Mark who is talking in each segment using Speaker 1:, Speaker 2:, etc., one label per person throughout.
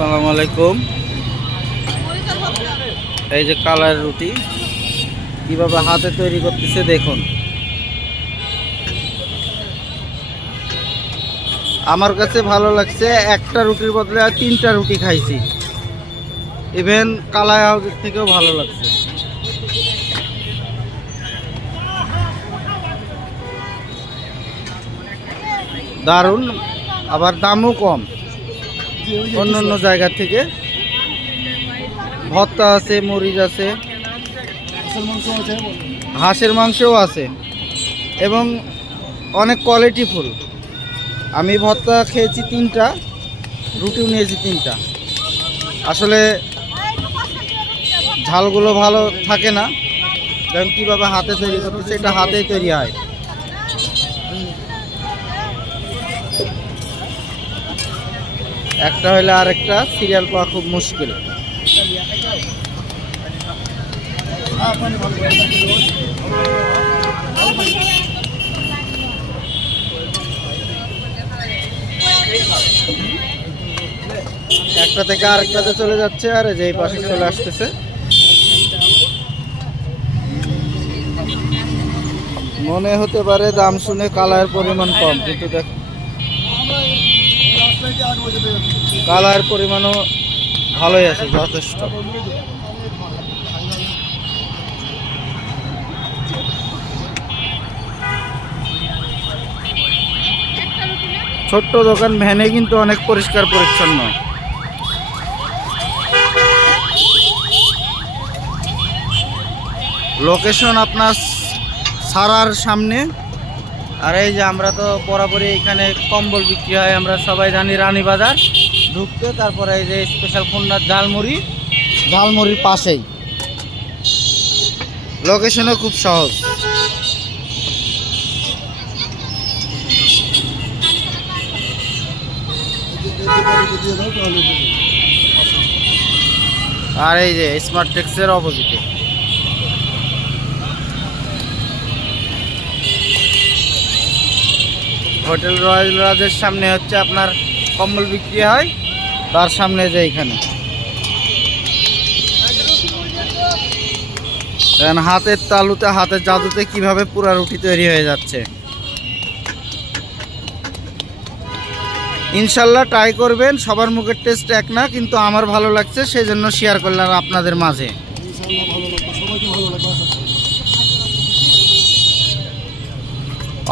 Speaker 1: আসসালামু আলাইকুম। এই যে কালার রুটি, কীভাবে হাতে তৈরি করতেছে দেখুন। আমার কাছে ভালো লাগছে, একটা রুটির বদলে আর তিনটা রুটি খাইছি। ইভেন কালাই হাউসের থেকেও ভালো লাগছে। দারুণ, আবার দামও কম। অন্য অন্য জায়গা থেকে। ভত্তা আছে, মরিচ আছে। হাঁসের মাংসও আছে। এবং অনেক কোয়ালিটি ফুল। আমি ভত্তা খেয়েছি তিনটা, রুটিও নিয়েছি তিনটা। আসলে ঝালগুলো ভালো থাকে না। কারণ কীভাবে হাতে তৈরি করতেছে, এটা হাতেই তৈরি হয়। একটা হলে আরেকটা সিরিয়াল পাওয়া খুব মুশকিল। একটা থেকে আরেকটাতে চলে যাচ্ছে, আর যে পাশে চলে আসতেছে। মনে হতে পারে দাম শুনে কালার পরিমাণ কম, কিন্তু দেখ কালার পরিমাণও ভালোই আছে, যথেষ্ট। ছোট্ট দোকান, ভ্যানে কিন্তু অনেক পরিষ্কার পরিচ্ছন্ন। লোকেশন আপনার সারার সামনে। আর এই যে আমরা তো বরাবরই এখানে কম্বল বিক্রি হয়, আমরা সবাই জানি রানী বাজার। ঢুকতে তারপরে এই যে স্পেশাল খুলনার ঝালমুড়ি। ঝালমুড়ির পাশেই। লোকেশনও খুব সহজ। আর এই যে স্মার্ট টেক্সের অপোজিটে। হোটেল রয়্যাল রাজের সামনে হচ্ছে আপনার কম্বল বিক্রি হয়, তার সামনে যে এখানে হাতের তালুতে, হাতের জাদুতে কীভাবে পুরা রুটি তৈরি হয়ে যাচ্ছে। ইনশাল্লাহ ট্রাই করবেন, সবার মুখের টেস্ট এক না, কিন্তু আমার ভালো লাগছে সেই জন্য শেয়ার করলাম আপনাদের মাঝে।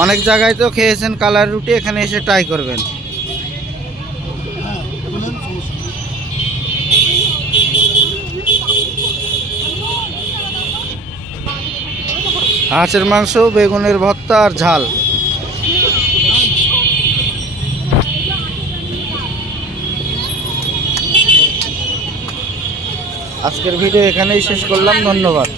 Speaker 1: অনেক জায়গায় তো খেয়েছেন কালার রুটি, এখানে এসে ট্রাই করবেন। হাঁসের মাংস, বেগুনের ভর্তা আর ঝাল। আজকের ভিডিও এখানেই শেষ করলাম, ধন্যবাদ।